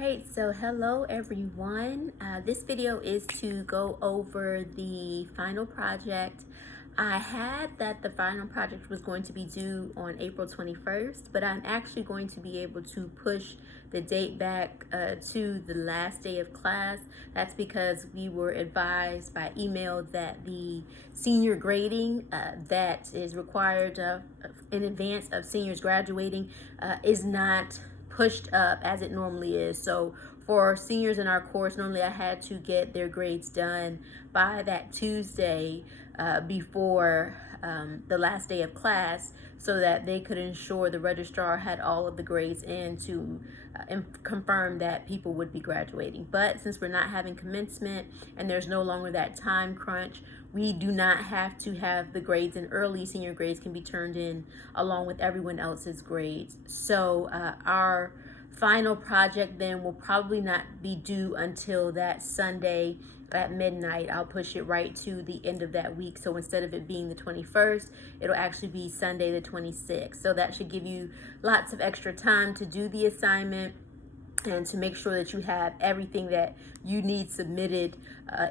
right, so hello everyone. This video is to go over the final project. I had that the final project was going to be due on April 21st, but I'm actually going to be able to push the date back to the last day of class. That's because we were advised by email that the senior grading that is required in advance of seniors graduating is not pushed up as it normally is. So for seniors in our course, normally I had to get their grades done by that Tuesday before the last day of class, so that they could ensure the registrar had all of the grades in to confirm that people would be graduating. But since we're not having commencement and there's no longer that time crunch, we do not have to have the grades in early. Senior grades can be turned in along with everyone else's grades. So our final project then will probably not be due until that Sunday at midnight. I'll push it right to the end of that week. So instead of it being the 21st, it'll actually be Sunday the 26th. So that should give you lots of extra time to do the assignment and to make sure that you have everything that you need submitted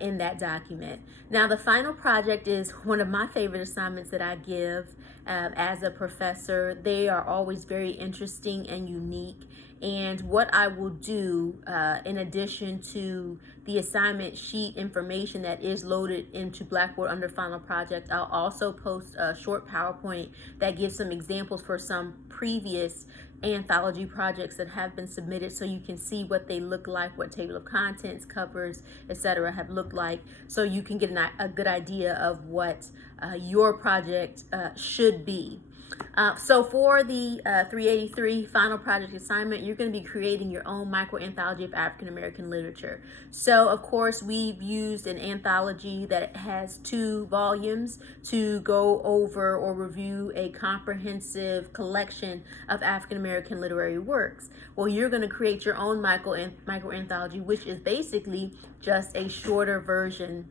in that document. Now, the final project is one of my favorite assignments that I give as a professor. They are always very interesting and unique. And what I will do, in addition to the assignment sheet information that is loaded into Blackboard under Final Project, I'll also post a short PowerPoint that gives some examples for some previous anthology projects that have been submitted, so you can see what they look like, what table of contents, covers, etc. have looked like, so you can get a good idea of what your project should be. So for the 383 final project assignment, you're going to be creating your own micro anthology of African American literature. So of course we've used an anthology that has 2 volumes to go over or review a comprehensive collection of African American literary works. Well, you're going to create your own micro anthology, which is basically just a shorter version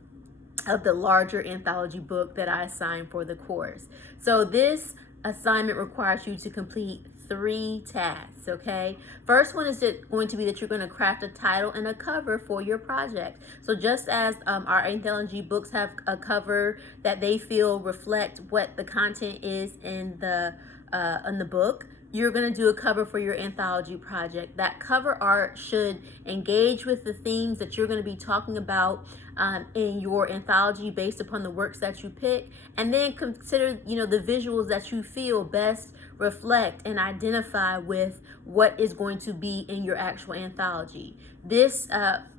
of the larger anthology book that I assigned for the course. So this assignment requires you to complete 3 tasks, okay? First one is going to be that you're going to craft a title and a cover for your project. So just as our anthology books have a cover that they feel reflect what the content is in the book, you're going to do a cover for your anthology project. That cover art should engage with the themes that you're going to be talking about in your anthology based upon the works that you pick, and then consider the visuals that you feel best reflect and identify with what is going to be in your actual anthology. This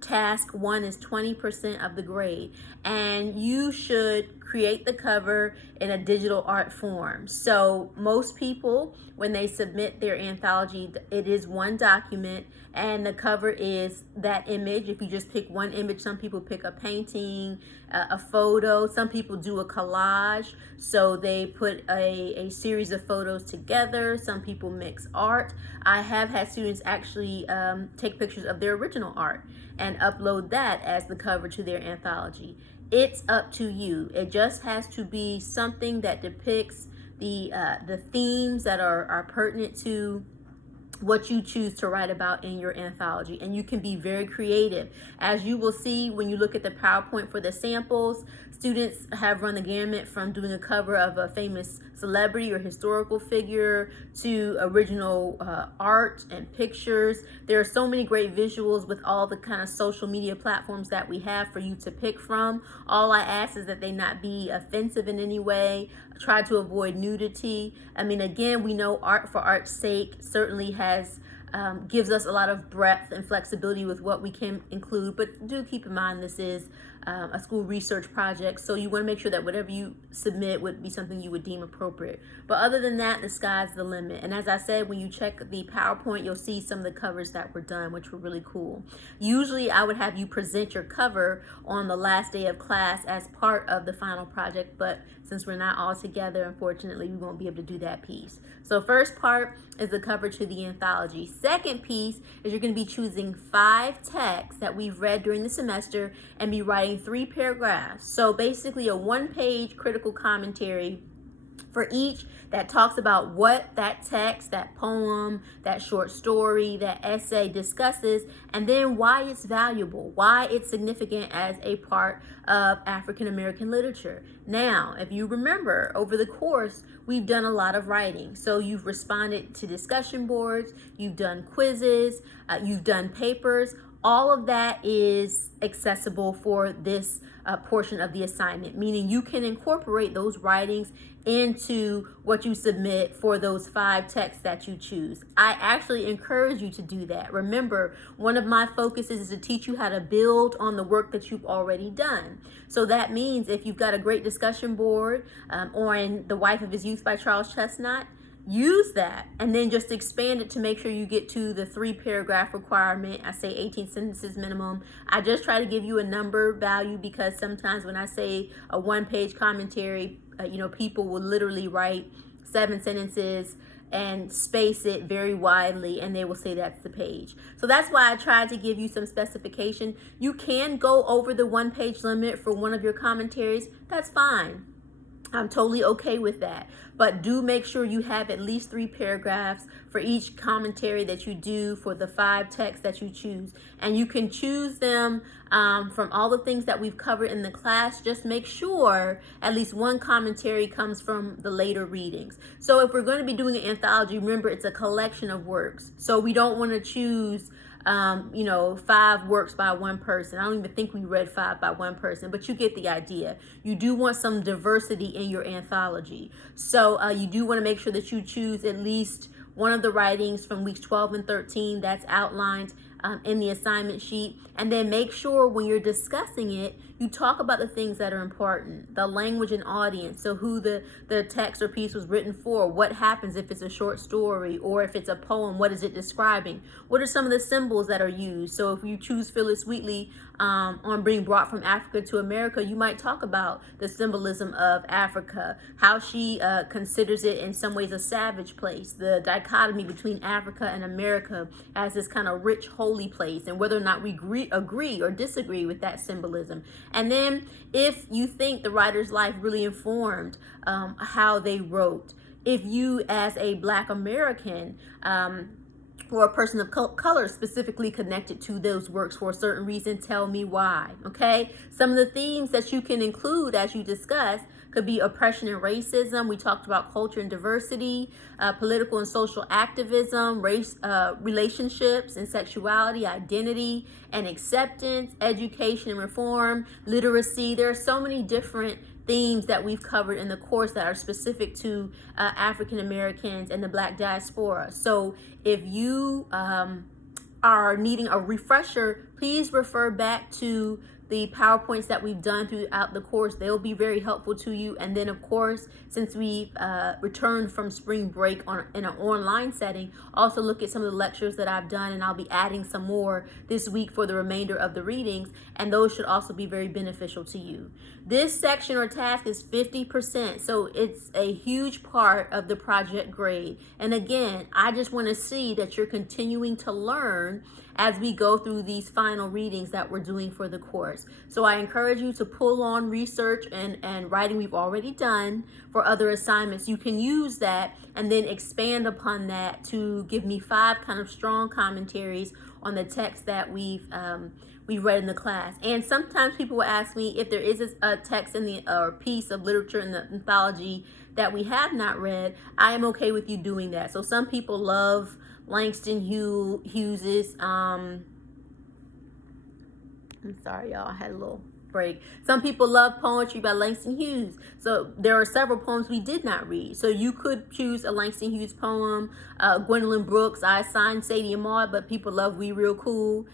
task 1 is 20% of the grade, and you should create the cover in a digital art form. So most people, when they submit their anthology, it is one document, and the cover is that image. If you just pick one image, some people pick a painting, a photo. Some people do a collage, so they put a series of photos together. Some people mix art. I have had students actually take pictures of their original art and upload that as the cover to their anthology. It's up to you. It just has to be something that depicts the themes that are pertinent to what you choose to write about in your anthology. And you can be very creative. As you will see when you look at the PowerPoint for the samples, students have run the gamut from doing a cover of a famous celebrity or historical figure to original art and pictures. There are so many great visuals with all the kind of social media platforms that we have for you to pick from. All I ask is that they not be offensive in any way. Try to avoid nudity. I mean, again, we know art for art's sake certainly gives us a lot of breadth and flexibility with what we can include, but do keep in mind this is a school research project, so you want to make sure that whatever you submit would be something you would deem appropriate. But other than that, the sky's the limit. And as I said, when you check the PowerPoint, you'll see some of the covers that were done, which were really cool. Usually I would have you present your cover on the last day of class as part of the final project, but since we're not all together, unfortunately, we won't be able to do that piece. So first part is the cover to the anthology. Second piece is you're going to be choosing 5 texts that we've read during the semester and be writing 3 paragraphs. So basically a 1-page critical commentary for each that talks about what that text, that poem, that short story, that essay discusses, and then why it's valuable, why it's significant as a part of African American literature. Now, if you remember, over the course, we've done a lot of writing. So you've responded to discussion boards, you've done quizzes, you've done papers. All of that is accessible for this portion of the assignment, meaning you can incorporate those writings into what you submit for those 5 texts that you choose. I actually encourage you to do that. Remember, one of my focuses is to teach you how to build on the work that you've already done. So that means if you've got a great discussion board on The Wife of His Youth by Charles Chestnut, use that and then just expand it to make sure you get to the 3-paragraph requirement. I say 18 sentences minimum. I just try to give you a number value because sometimes when I say a 1-page commentary, people will literally write 7 sentences and space it very widely, and they will say that's the page. So that's why I tried to give you some specification. You can go over the 1-page limit for one of your commentaries. That's fine. I'm totally okay with that. But do make sure you have at least 3 paragraphs for each commentary that you do for the 5 texts that you choose. And you can choose them from all the things that we've covered in the class. Just make sure at least one commentary comes from the later readings. So if we're going to be doing an anthology, remember it's a collection of works. So we don't want to choose 5 works by one person. I don't even think we read 5 by one person, but you get the idea. You do want some diversity in your anthology. So you do want to make sure that you choose at least one of the writings from weeks 12 and 13 that's outlined in the assignment sheet. And then make sure when you're discussing it, you talk about the things that are important, the language and audience. So who the text or piece was written for, what happens if it's a short story, or if it's a poem, what is it describing? What are some of the symbols that are used? So if you choose Phyllis Wheatley on being brought from Africa to America, you might talk about the symbolism of Africa, how she considers it in some ways a savage place, the dichotomy between Africa and America as this kind of rich, holy place, and whether or not we agree or disagree with that symbolism. And then if you think the writer's life really informed how they wrote, if you as a Black American or a person of color specifically connected to those works for a certain reason, tell me why, okay? Some of the themes that you can include as you discuss could be oppression and racism. We talked about culture and diversity, political and social activism, race, relationships and sexuality, identity and acceptance, education and reform, literacy. There are so many different themes that we've covered in the course that are specific to African Americans and the Black diaspora. So if you are needing a refresher, please refer back to the PowerPoints that we've done throughout the course. They'll be very helpful to you. And then of course, since we've returned from spring break in an online setting, also look at some of the lectures that I've done, and I'll be adding some more this week for the remainder of the readings, and those should also be very beneficial to you. This section or task is 50%, so it's a huge part of the project grade. And again, I just want to see that you're continuing to learn as we go through these final readings that we're doing for the course. So I encourage you to pull on research and writing we've already done for other assignments. You can use that and then expand upon that to give me 5 kind of strong commentaries on the text that we've read in the class. And sometimes people will ask me if there is a text in the or piece of literature in the anthology that we have not read. I am okay with you doing that. So some people love Langston Hughes's, I'm sorry y'all, I had a little break. Some people love poetry by Langston Hughes. So there are several poems we did not read. So you could choose a Langston Hughes poem, Gwendolyn Brooks, I Assigned Sadie and Maud, but people love We Real Cool.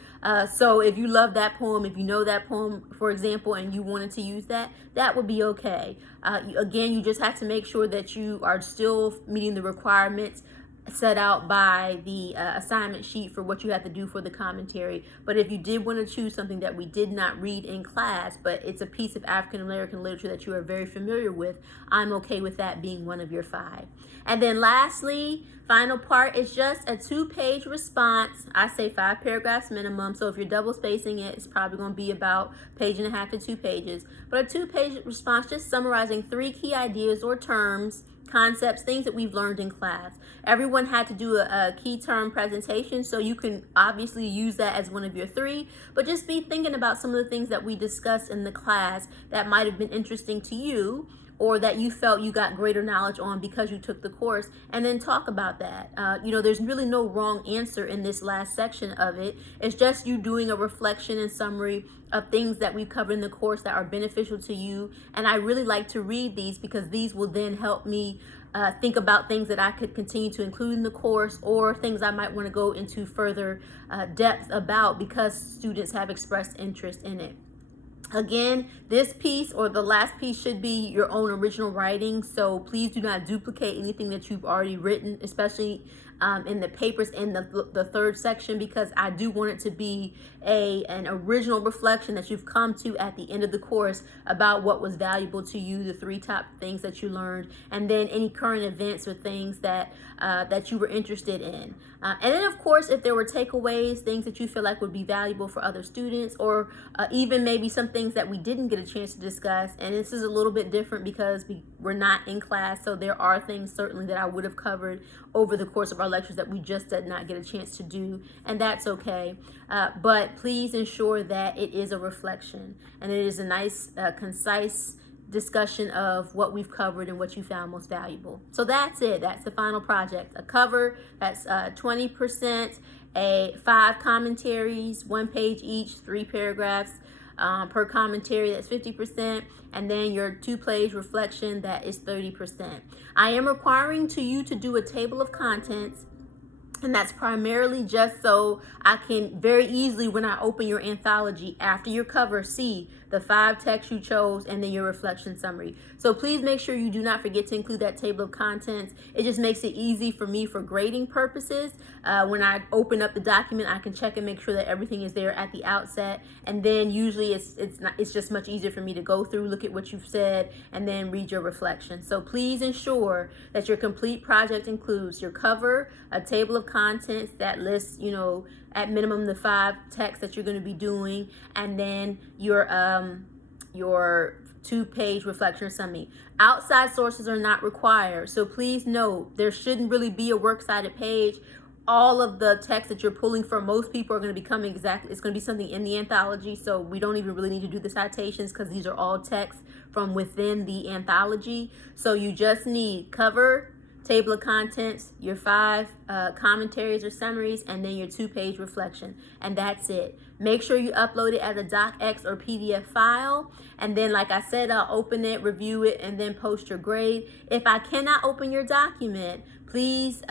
So if you love that poem, if you know that poem, for example, and you wanted to use that, that would be okay. Again, you just have to make sure that you are still meeting the requirements set out by the assignment sheet for what you have to do for the commentary. But if you did want to choose something that we did not read in class, but it's a piece of African American literature that you are very familiar with, I'm okay with that being one of your 5. And then lastly, final part is just a 2-page response. I say 5 paragraphs minimum. So if you're double spacing it, it's probably going to be about 1.5 to 2 pages. But a 2-page response just summarizing 3 key ideas or terms concepts, things that we've learned in class. Everyone had to do a key term presentation, so you can obviously use that as one of your 3, but just be thinking about some of the things that we discussed in the class that might have been interesting to you, or that you felt you got greater knowledge on because you took the course, and then talk about that. There's really no wrong answer in this last section of it. It's just you doing a reflection and summary of things that we've covered in the course that are beneficial to you. And I really like to read these because these will then help me think about things that I could continue to include in the course, or things I might want to go into further depth about because students have expressed interest in it. Again, this piece or the last piece should be your own original writing, so please do not duplicate anything that you've already written, especially in the papers in the third section, because I do want it to be an original reflection that you've come to at the end of the course about what was valuable to you, the 3 top things that you learned, and then any current events or things that you were interested in. And then, of course, if there were takeaways, things that you feel like would be valuable for other students, or even maybe some things that we didn't get a chance to discuss. And this is a little bit different because we're not in class, so there are things certainly that I would have covered over the course of our lectures that we just did not get a chance to do, and that's okay. But please ensure that it is a reflection and it is a nice, concise discussion of what we've covered and what you found most valuable. So that's it. That's the final project. A cover, that's 20%, 5 commentaries, 1 page each, 3 paragraphs per commentary, that's 50%, and then your 2-page reflection, that is 30%. I am requiring you to do a table of contents, and that's primarily just so I can very easily, when I open your anthology after your cover, see the 5 texts you chose and then your reflection summary. So please make sure you do not forget to include that table of contents. It just makes it easy for me for grading purposes. When I open up the document, I can check and make sure that everything is there at the outset, and then usually it's just much easier for me to go through, look at what you've said, and then read your reflection. So please ensure that your complete project includes your cover, a table of contents that lists, at minimum the 5 texts that you're going to be doing, and then your 2-page reflection or summary. Outside sources are not required, so please note there shouldn't really be a works cited page. All of the text that you're pulling from, most people are going to be coming exactly, it's going to be something in the anthology, so we don't even really need to do the citations because these are all texts from within the anthology. So you just need cover, table of contents, your 5 commentaries or summaries, and then your 2-page reflection, and that's it. Make sure you upload it as a docx or PDF file, and then, like I said, I'll open it, review it, and then post your grade. If I cannot open your document, please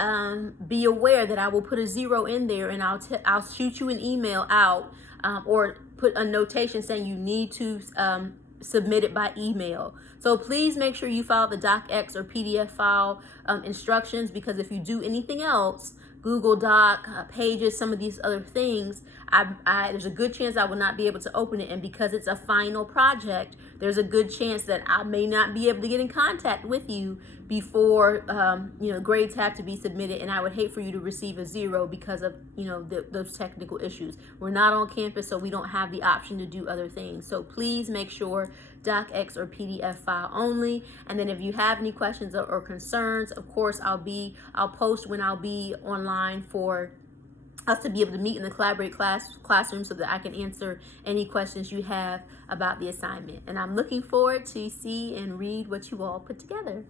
be aware that I will put a 0 in there, and I'll shoot you an email out or put a notation saying you need to submit it by email. So please make sure you follow the docx or PDF file instructions, because if you do anything else, Google Doc, Pages, some of these other things, there's a good chance I will not be able to open it. And because it's a final project, there's a good chance that I may not be able to get in contact with you before grades have to be submitted, and I would hate for you to receive a 0 because of those technical issues. We're not on campus, so we don't have the option to do other things. So please make sure docx or PDF file only. And then if you have any questions or concerns, of course I'll post when I'll be online for us to be able to meet in the Collaborate classroom so that I can answer any questions you have about the assignment. And I'm looking forward to see and read what you all put together.